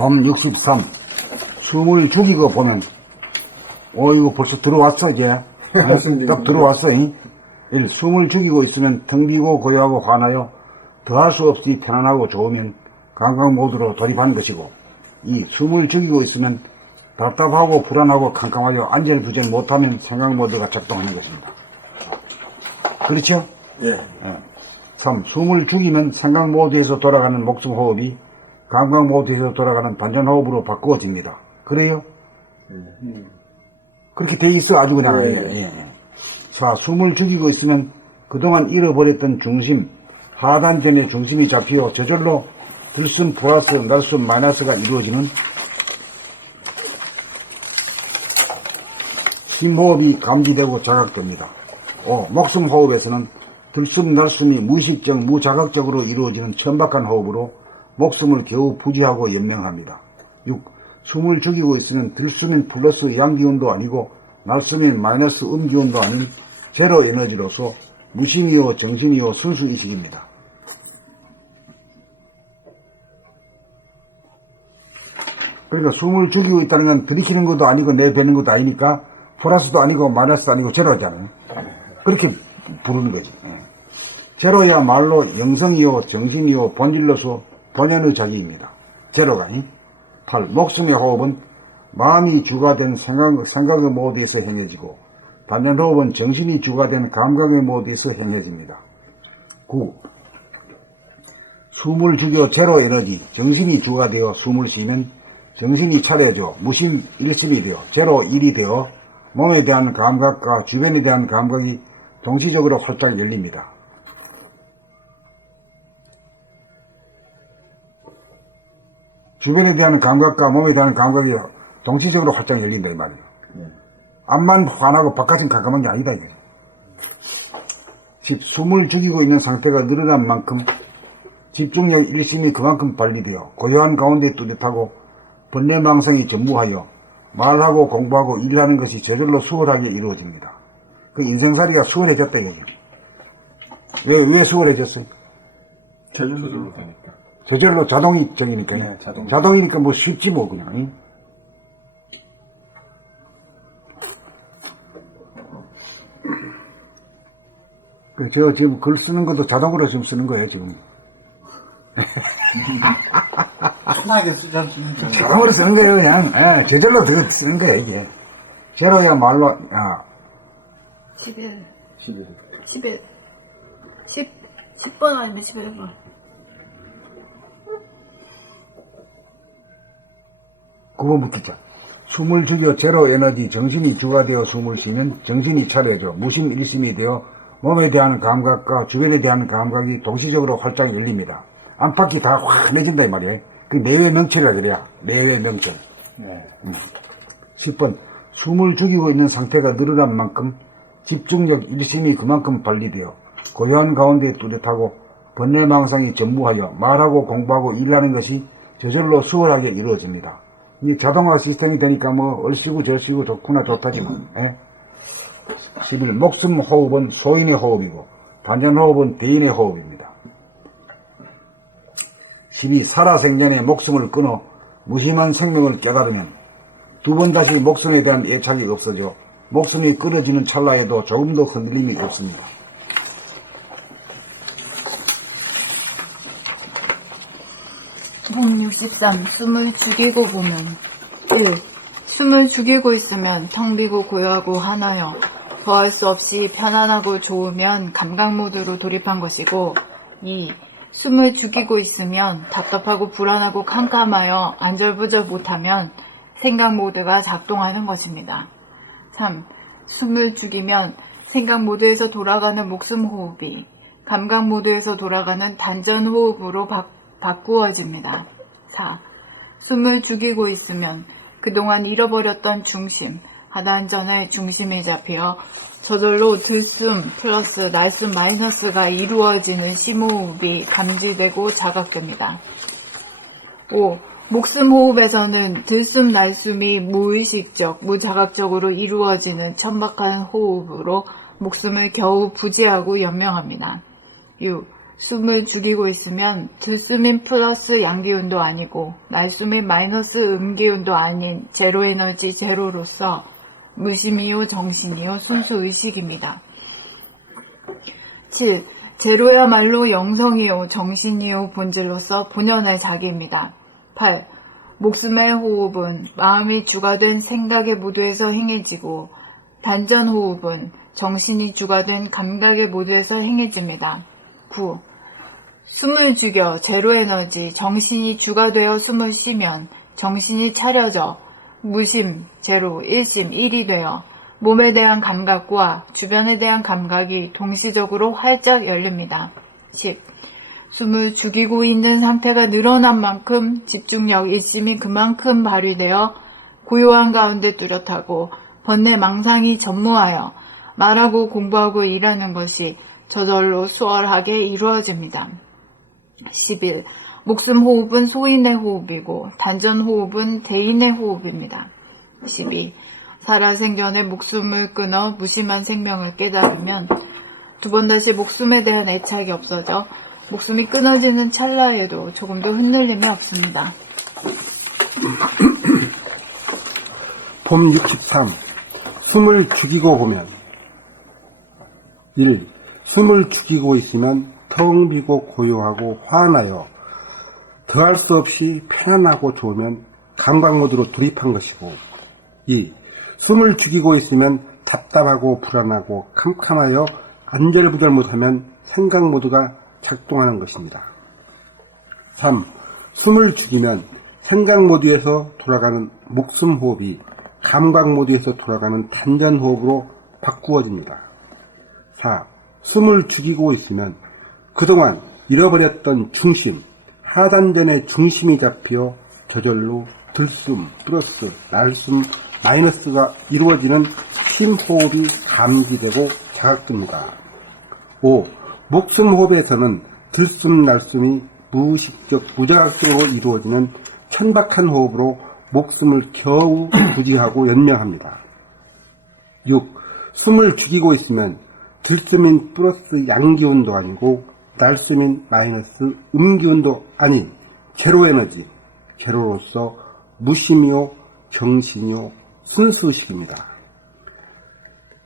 돔 63. 숨을 죽이고 보면, 이거 벌써 들어왔어, 이제. 딱 들어왔어. 1. 숨을 죽이고 있으면 텅 비고 고요하고 환하여 더할 수 없이 편안하고 좋으면 감각 모드로 돌입하는 것이고, 2. 숨을 죽이고 있으면 답답하고 불안하고 캄캄하여 안절부절 못하면 생각 모드가 작동하는 것입니다. 그렇죠? 예. 3. 숨을 죽이면 생각 모드에서 돌아가는 목숨 호흡이 감각 모드에서 돌아가는 단전 호흡으로 바꾸어집니다. 그래요? 그렇게 돼 있어, 아주 그냥. 예. 4. 숨을 죽이고 있으면 그동안 잃어버렸던 중심, 하단전의 중심이 잡히어 저절로 들숨 플러스 날숨 마이너스가 이루어지는 심호흡이 감지되고 자각됩니다. 5. 목숨 호흡에서는 들숨 날숨이 무의식적 무자각적으로 이루어지는 천박한 호흡으로 목숨을 겨우 부지하고 연명합니다. 6. 숨을 죽이고 있으면 들숨인 플러스 양기운도 아니고 날숨인 마이너스 음기운도 아닌 제로 에너지로서 무심이요 정신이요 순수의식입니다. 그러니까 숨을 죽이고 있다는 건 들이키는 것도 아니고 내뱉는 것도 아니니까 플러스도 아니고 마이너스도 아니고 제로잖아요. 그렇게 부르는 거지. 제로야말로 영성이요 정신이요 본질로서 본연의 자기입니다. 제로가. 8. 목숨의 호흡은 마음이 주가 된 생각의 모드에서 행해지고 단전 호흡은 정신이 주가 된 감각의 모드에서 행해집니다. 9. 숨을 죽여 제로 에너지, 정신이 주가 되어 숨을 쉬면 정신이 차려져 무심 일심이 되어 제로 일이 되어 몸에 대한 감각과 주변에 대한 감각이 동시적으로 활짝 열립니다. 주변에 대한 감각과 몸에 대한 감각이 동시적으로 활짝 열린다 이 말이에요. 앞만 환하고 바깥은 깜깜한 게 아니다 이게. 10. 숨을 죽이고 있는 상태가 늘어난 만큼 집중력 일심이 그만큼 발휘되어 고요한 가운데 뚜렷하고 번뇌망상이 전무하여 말하고 공부하고 일하는 것이 저절로 수월하게 이루어집니다. 그 인생살이가 수월해졌다 이거죠. 왜 수월해졌어요? 저절로 되니까. 저절로 자동적이니까요. 네, 자동이니까 뭐 쉽지 뭐 그냥. 저 지금 글 쓰는 것도 자동으로 지금 쓰는 거예요 지금. 편하게 쓰지 않습니까? 자동으로 쓰는 거예요 그냥. 저절로 쓰는 거예요 이게. 제로야말로 11. 11. 11. 10번 아니면 11번. 그거 묻자. 숨을 죽여 제로 에너지 정신이 주가 되어 숨을 쉬면 정신이 차려져 무심 일심이 되어 몸에 대한 감각과 주변에 대한 감각이 동시적으로 활짝 열립니다. 안팎이 다 환해진다 이 말이에요. 그 내외 명철이라 그래야. 내외 명철. 10번. 숨을 죽이고 있는 상태가 늘어난 만큼 집중력 일심이 그만큼 발휘되어 고요한 가운데 뚜렷하고 번뇌망상이 전무하여 말하고 공부하고 일하는 것이 저절로 수월하게 이루어집니다. 이 자동화 시스템이 되니까 뭐 얼씨구 절씨구 좋구나 좋다지만. 11. 목숨 호흡은 소인의 호흡이고 단전 호흡은 대인의 호흡입니다. 12. 살아생전에 목숨을 끊어 무심한 생명을 깨달으면 두 번 다시 목숨에 대한 애착이 없어져 목숨이 끊어지는 찰나에도 조금도 흔들림이 없습니다. 동 63. 숨을 죽이고 보면 1. 숨을 죽이고 있으면 텅 비고 고요하고 하나여 더할 수 없이 편안하고 좋으면 감각 모드로 돌입한 것이고 2. 숨을 죽이고 있으면 답답하고 불안하고 캄캄하여 안절부절 못하면 생각 모드가 작동하는 것입니다. 3. 숨을 죽이면 생각 모드에서 돌아가는 목숨 호흡이 감각 모드에서 돌아가는 단전 호흡으로 바꾸어집니다. 4. 숨을 죽이고 있으면 그동안 잃어버렸던 중심, 하단전의 중심이 잡혀 저절로 들숨 플러스 날숨 마이너스가 이루어지는 심호흡이 감지되고 자각됩니다. 5. 목숨 호흡에서는 들숨 날숨이 무의식적, 무자각적으로 이루어지는 천박한 호흡으로 목숨을 겨우 부지하고 연명합니다. 6. 숨을 죽이고 있으면 들숨인 플러스 양기운도 아니고 날숨인 마이너스 음기운도 아닌 제로 에너지 제로로서 무심이요 정신이요 순수 의식입니다. 7. 제로야말로 영성이요 정신이요 본질로서 본연의 자기입니다. 8. 목숨의 호흡은 마음이 주가 된 생각의 모두에서 행해지고 단전 호흡은 정신이 주가 된 감각의 모두에서 행해집니다. 9. 숨을 죽여 제로에너지 정신이 주가 되어 숨을 쉬면 정신이 차려져 무심, 제로, 일심, 일이 되어 몸에 대한 감각과 주변에 대한 감각이 동시적으로 활짝 열립니다. 10. 숨을 죽이고 있는 상태가 늘어난 만큼 집중력, 일심이 그만큼 발휘되어 고요한 가운데 뚜렷하고 번뇌 망상이 전무하여 말하고 공부하고 일하는 것이 저절로 수월하게 이루어집니다. 11. 목숨 호흡은 소인의 호흡이고 단전 호흡은 대인의 호흡입니다. 12. 살아생전에 목숨을 끊어 무심한 생명을 깨달으면 두 번 다시 목숨에 대한 애착이 없어져 목숨이 끊어지는 찰나에도 조금도 흔들림이 없습니다. 봄 63. 숨을 죽이고 보면 1. 숨을 죽이고 있으면 텅 비고 고요하고 화나요. 더할 수 없이 편안하고 좋으면 감각 모드로 돌입한 것이고 2. 숨을 죽이고 있으면 답답하고 불안하고 캄캄하여 안절부절 못하면 생각 모드가 작동하는 것입니다. 3. 숨을 죽이면 생각 모드에서 돌아가는 목숨 호흡이 감각 모드에서 돌아가는 단전 호흡으로 바꾸어집니다. 4. 숨을 죽이고 있으면 그동안 잃어버렸던 중심, 하단전의 중심이 잡혀 저절로 들숨, 플러스, 날숨, 마이너스가 이루어지는 심호흡이 감지되고 자각됩니다. 5. 목숨 호흡에서는 들숨, 날숨이 무의식적, 무자각적으로 이루어지는 천박한 호흡으로 목숨을 겨우 부지하고 연명합니다. 6. 숨을 죽이고 있으면 들숨인 플러스 양기운도 아니고 날숨인 마이너스 음기운도 아닌 제로에너지, 제로로서 무심이요 정신이요 순수의식입니다.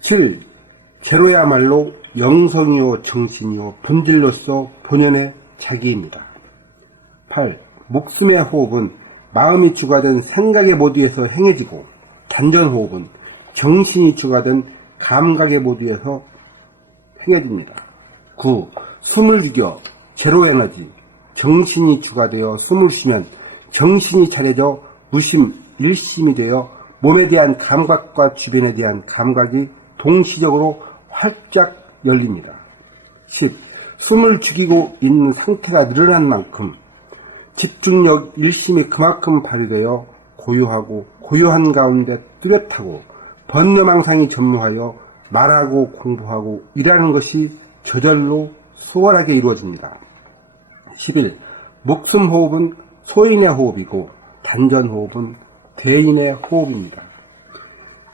7. 제로야말로 영성이요 정신이요 본질로서 본연의 자기입니다. 8. 목숨의 호흡은 마음이 주가 된 생각의 모두에서 행해지고 단전 호흡은 정신이 주가 된 감각의 모두에서 행해집니다. 9. 숨을 죽여 제로에너지 정신이 주가 되어 숨을 쉬면 정신이 차려져 무심, 일심이 되어 몸에 대한 감각과 주변에 대한 감각이 동시적으로 활짝 열립니다. 10. 숨을 죽이고 있는 상태가 늘어난 만큼 집중력, 일심이 그만큼 발휘되어 고요하고 고요한 가운데 뚜렷하고 번뇌망상이 전무하여 말하고 공부하고 일하는 것이 저절로 수월하게 이루어집니다. 11. 목숨 호흡은 소인의 호흡이고 단전 호흡은 대인의 호흡입니다.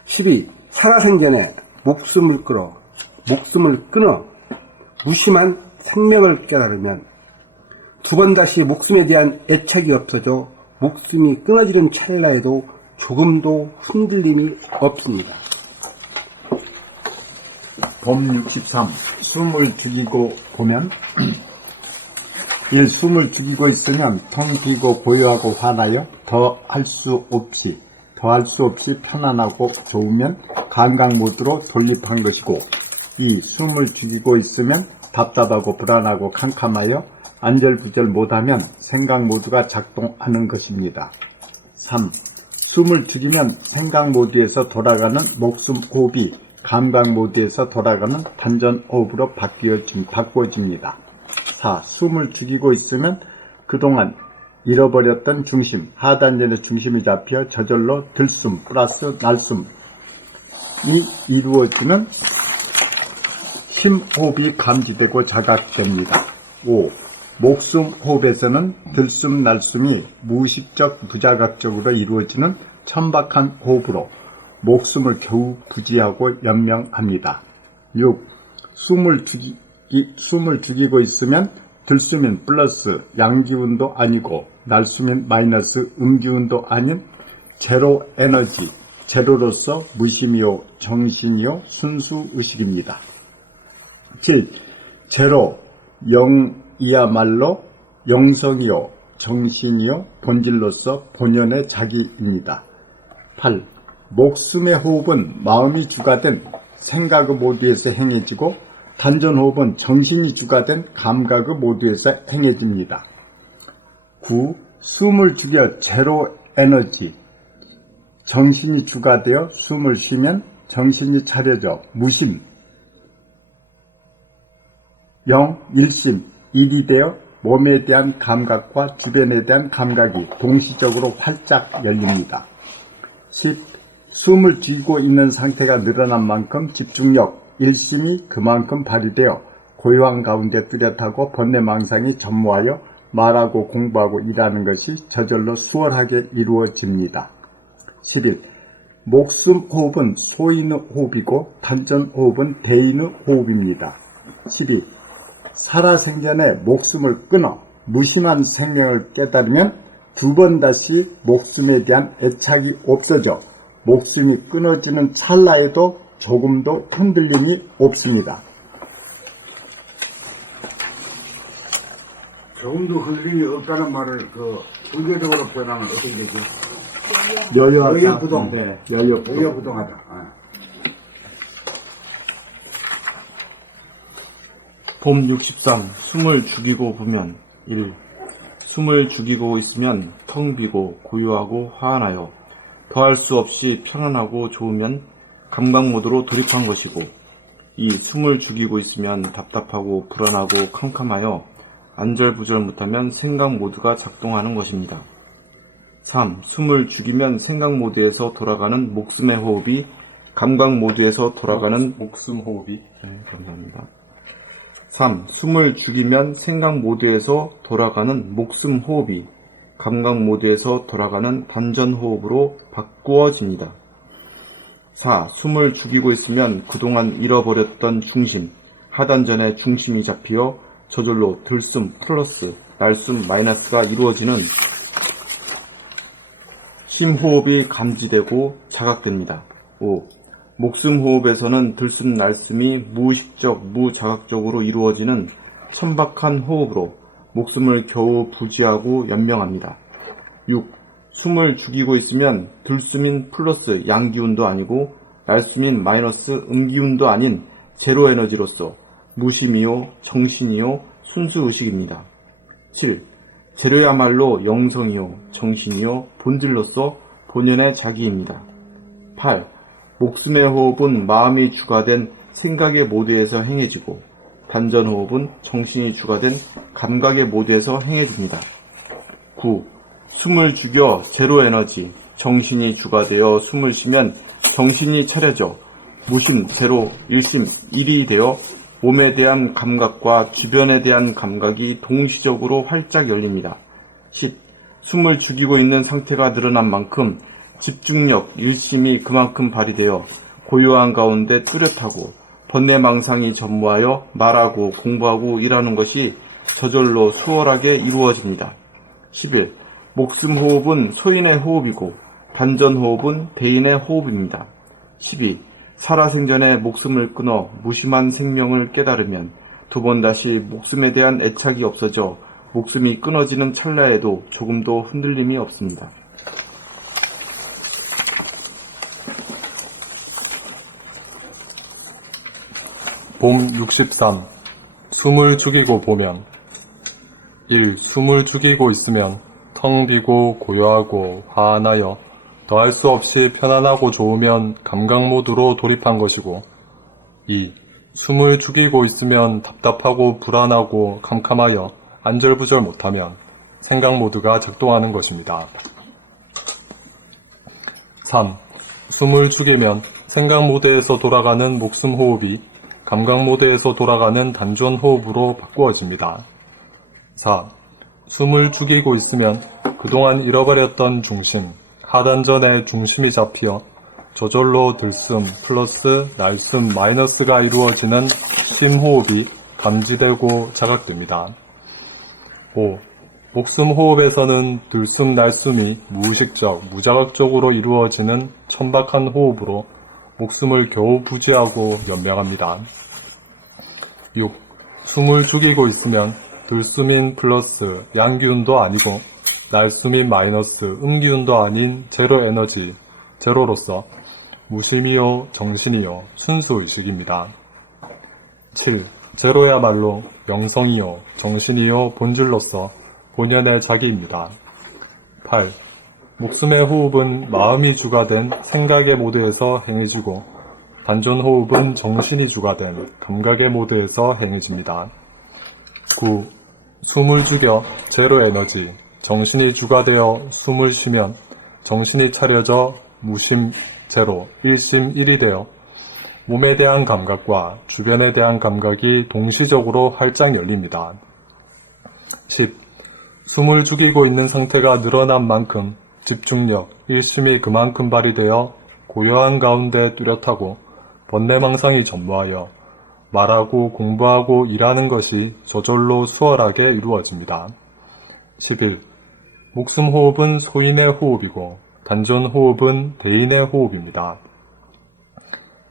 12. 살아생전에 목숨을 끊어 무심한 생명을 깨달으면 두 번 다시 목숨에 대한 애착이 없어져 목숨이 끊어지는 찰나에도 조금도 흔들림이 없습니다. 봄 63. 숨을 죽이고 보면 1. 숨을 죽이고 있으면 텅 비고 고요하고 화나여 더할 수 없이 편안하고 좋으면 감각 모드로 돌입한 것이고 2. 숨을 죽이고 있으면 답답하고 불안하고 캄캄하여 안절부절 못하면 생각 모드가 작동하는 것입니다. 3. 숨을 죽이면 생각 모드에서 돌아가는 목숨 호흡이 감각 모드에서 돌아가는 단전 호흡으로 바꾸어집니다. 4. 숨을 죽이고 있으면 그동안 잃어버렸던 중심, 하단전의 중심이 잡혀 저절로 들숨 플러스 날숨이 이루어지는 심호흡이 감지되고 자각됩니다. 5. 목숨 호흡에서는 들숨 날숨이 무의식적 무자각적으로 이루어지는 천박한 호흡으로 목숨을 겨우 부지하고 연명합니다. 6. 숨을 숨을 죽이고 있으면 들숨인 플러스 양기운도 아니고 날숨인 마이너스 음기운도 아닌 제로 에너지, 제로로서 무심이요 정신이요 순수의식입니다. 7. 제로, 0이야말로 영성이요 정신이요 본질로서 본연의 자기입니다. 8. 목숨의 호흡은 마음이 주가 된 생각의 모두에서 행해지고 단전호흡은 정신이 주가 된 감각의 모두에서 행해집니다. 9. 숨을 죽여 제로 에너지, 정신이 주가 되어 숨을 쉬면 정신이 차려져 무심, 0, 일심, 1이 되어 몸에 대한 감각과 주변에 대한 감각이 동시적으로 활짝 열립니다. 10. 숨을 쥐고 있는 상태가 늘어난 만큼 집중력, 일심이 그만큼 발휘되어 고요한 가운데 뚜렷하고 번뇌망상이 전무하여 말하고 공부하고 일하는 것이 저절로 수월하게 이루어집니다. 11. 목숨 호흡은 소인의 호흡이고 단전 호흡은 대인의 호흡입니다. 12. 살아생전에 목숨을 끊어 무심한 생명을 깨달으면 두 번 다시 목숨에 대한 애착이 없어져 목숨이 끊어지는 찰나에도 조금도 흔들림이 없습니다. 조금도 흔들림이 없다는 말을 불교적으로 표현하면 어떻게 되죠? 여여부동. 네, 여여부동. 여여부동하다. 봄 63. 숨을 죽이고 보면 1. 숨을 죽이고 있으면 텅 비고 고요하고 화안하여 더할 수 없이 편안하고 좋으면 감각 모드로 돌입한 것이고 2. 숨을 죽이고 있으면 답답하고 불안하고 캄캄하여 안절부절 못하면 생각 모드가 작동하는 것입니다. 3. 숨을 죽이면 생각 모드에서 돌아가는 목숨의 호흡이 감각 모드에서 돌아가는 목숨 호흡이 감사합니다. 3. 숨을 죽이면 생각 모드에서 돌아가는 목숨 호흡이 감각 모드에서 돌아가는 단전 호흡으로 바꾸어집니다. 4. 숨을 죽이고 있으면 그동안 잃어버렸던 중심, 하단전의 중심이 잡히어 저절로 들숨 플러스 날숨 마이너스가 이루어지는 심호흡이 감지되고 자각됩니다. 5. 목숨 호흡에서는 들숨 날숨이 무의식적 무자각적으로 이루어지는 천박한 호흡으로 목숨을 겨우 부지하고 연명합니다. 6. 숨을 죽이고 있으면 들숨인 플러스 양기운도 아니고 날숨인 마이너스 음기운도 아닌 제로 에너지로서 무심이요 정신이요 순수의식입니다. 7. 제로야말로 영성이요 정신이요 본질로서 본연의 자기입니다. 8. 목숨의 호흡은 마음이 주가 된 생각의 모드에서 행해지고 단전 호흡은 정신이 주가 된 감각의 모드에서 행해집니다. 9. 숨을 죽여 제로 에너지, 정신이 주가 되어 숨을 쉬면 정신이 차려져 무심, 제로, 일심, 일이 되어 몸에 대한 감각과 주변에 대한 감각이 동시적으로 활짝 열립니다. 10. 숨을 죽이고 있는 상태가 늘어난 만큼 집중력, 일심이 그만큼 발휘되어 고요한 가운데 뚜렷하고 번뇌망상이 전무하여 말하고 공부하고 일하는 것이 저절로 수월하게 이루어집니다. 11. 목숨 호흡은 소인의 호흡이고 단전 호흡은 대인의 호흡입니다. 12. 살아생전에 목숨을 끊어 무심한 생명을 깨달으면 두 번 다시 목숨에 대한 애착이 없어져 목숨이 끊어지는 찰나에도 조금도 흔들림이 없습니다. 봄 63. 숨을 죽이고 보면 1. 숨을 죽이고 있으면 텅 비고 고요하고 화안하여 더할 수 없이 편안하고 좋으면 감각 모드로 돌입한 것이고 2. 숨을 죽이고 있으면 답답하고 불안하고 캄캄하여 안절부절 못하면 생각 모드가 작동하는 것입니다. 3. 숨을 죽이면 생각 모드에서 돌아가는 목숨 호흡이 감각 모드에서 돌아가는 단전 호흡으로 바꾸어집니다. 4. 숨을 죽이고 있으면 그동안 잃어버렸던 중심, 하단전의 중심이 잡히어 저절로 들숨 플러스 날숨 마이너스가 이루어지는 심호흡이 감지되고 자각됩니다. 5. 목숨 호흡에서는 들숨 날숨이 무의식적, 무자각적으로 이루어지는 천박한 호흡으로 목숨을 겨우 부지하고 연명합니다. 6. 숨을 죽이고 있으면 들숨인 플러스 양기운도 아니고 날숨인 마이너스 음기운도 아닌 제로 에너지, 제로로서 무심이요 정신이요 순수의식입니다. 7. 제로야말로 영성이요 정신이요 본질로서 본연의 자기입니다. 8. 목숨의 호흡은 마음이 주가 된 생각의 모드에서 행해지고 단전 호흡은 정신이 주가 된 감각의 모드에서 행해집니다. 9. 숨을 죽여 제로 에너지, 정신이 주가 되어 숨을 쉬면 정신이 차려져 무심 제로, 일심 일이 되어 몸에 대한 감각과 주변에 대한 감각이 동시적으로 활짝 열립니다. 10. 숨을 죽이고 있는 상태가 늘어난 만큼 집중력, 일심이 그만큼 발휘되어 고요한 가운데 뚜렷하고 번뇌망상이 전무하여 말하고 공부하고 일하는 것이 저절로 수월하게 이루어집니다. 11. 목숨 호흡은 소인의 호흡이고 단전 호흡은 대인의 호흡입니다.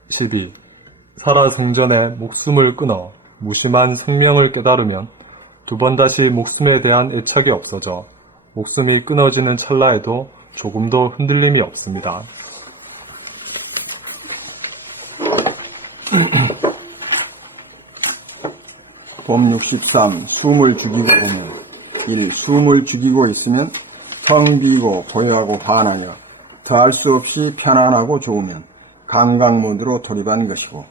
12. 살아생전에 목숨을 끊어 무심한 생명을 깨달으면 두 번 다시 목숨에 대한 애착이 없어져 목숨이 끊어지는 찰나에도 조금도 흔들림이 없습니다. 봄 63. 숨을 죽이고 보면 1. 숨을 죽이고 있으면 텅 비고 고요하고 환하여 더할 수 없이 편안하고 좋으면 감각 모드로 돌입한 것이고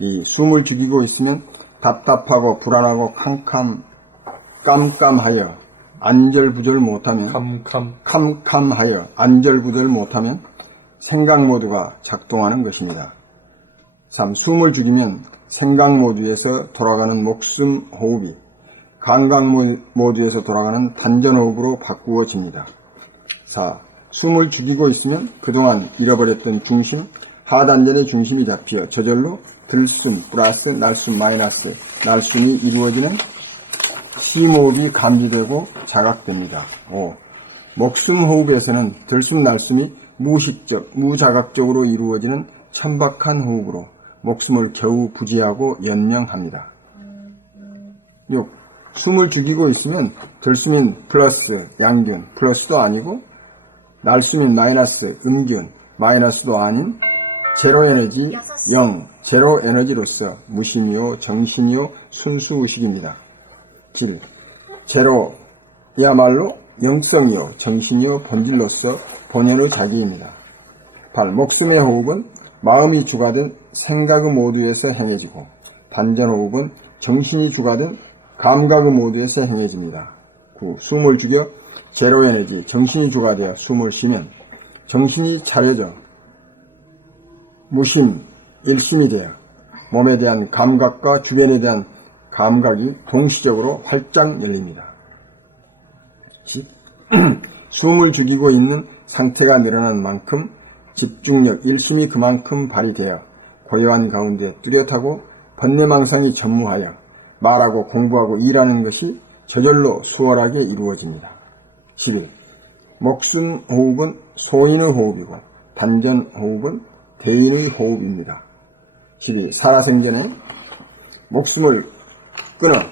2. 숨을 죽이고 있으면 답답하고 불안하고 깜깜하여 안절부절 못하면 캄캄하여 안절부절 못하면 생각 모드가 작동하는 것입니다. 3. 숨을 죽이면 생각 모드에서 돌아가는 목숨 호흡이 감각 모드에서 돌아가는 단전 호흡으로 바꾸어집니다. 4. 숨을 죽이고 있으면 그동안 잃어버렸던 중심, 하단전의 중심이 잡혀 저절로 들숨 플러스 날숨 마이너스 날숨이 이루어지는 심호흡이 감지되고 자각됩니다. 5. 목숨 호흡에서는 들숨 날숨이 무의식적, 무자각적으로 이루어지는 천박한 호흡으로 목숨을 겨우 부지하고 연명합니다. 6. 숨을 죽이고 있으면 들숨인 플러스 양균, 플러스도 아니고 날숨인 마이너스 음균, 마이너스도 아닌 제로 에너지 0, 제로 에너지로서 무심이요 정신이요 순수의식입니다. 7. 제로야말로 영성이요 정신이요 본질로서 본연의 자기입니다. 8. 목숨의 호흡은 마음이 주가된 생각의 모드에서 행해지고 단전 호흡은 정신이 주가된 감각의 모드에서 행해집니다. 9. 숨을 죽여 제로 에너지 정신이 주가되어 숨을 쉬면 정신이 차려져 무심, 일심이 되어 몸에 대한 감각과 주변에 대한 감각이 동시적으로 활짝 열립니다. 10. 숨을 죽이고 있는 상태가 늘어난 만큼 집중력, 일심이 그만큼 발휘되어 고요한 가운데 뚜렷하고 번뇌망상이 전무하여 말하고 공부하고 일하는 것이 저절로 수월하게 이루어집니다. 11. 목숨 호흡은 소인의 호흡이고 단전 호흡은 대인의 호흡입니다. 12. 살아생전에 목숨을 끊어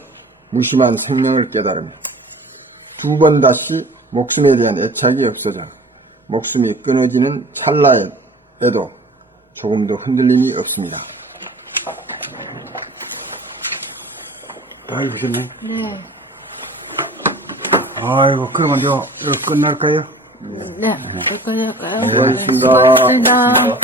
무심한 생명을 깨달으며 두 번 다시 목숨에 대한 애착이 없어져 목숨이 끊어지는 찰나에도 조금도 흔들림이 없습니다. 아이고, 좋네. 네. 아이고, 그러면 이거 끝날까요? 네. 여기까지 할까요? 수고하셨습니다. 수고하셨습니다.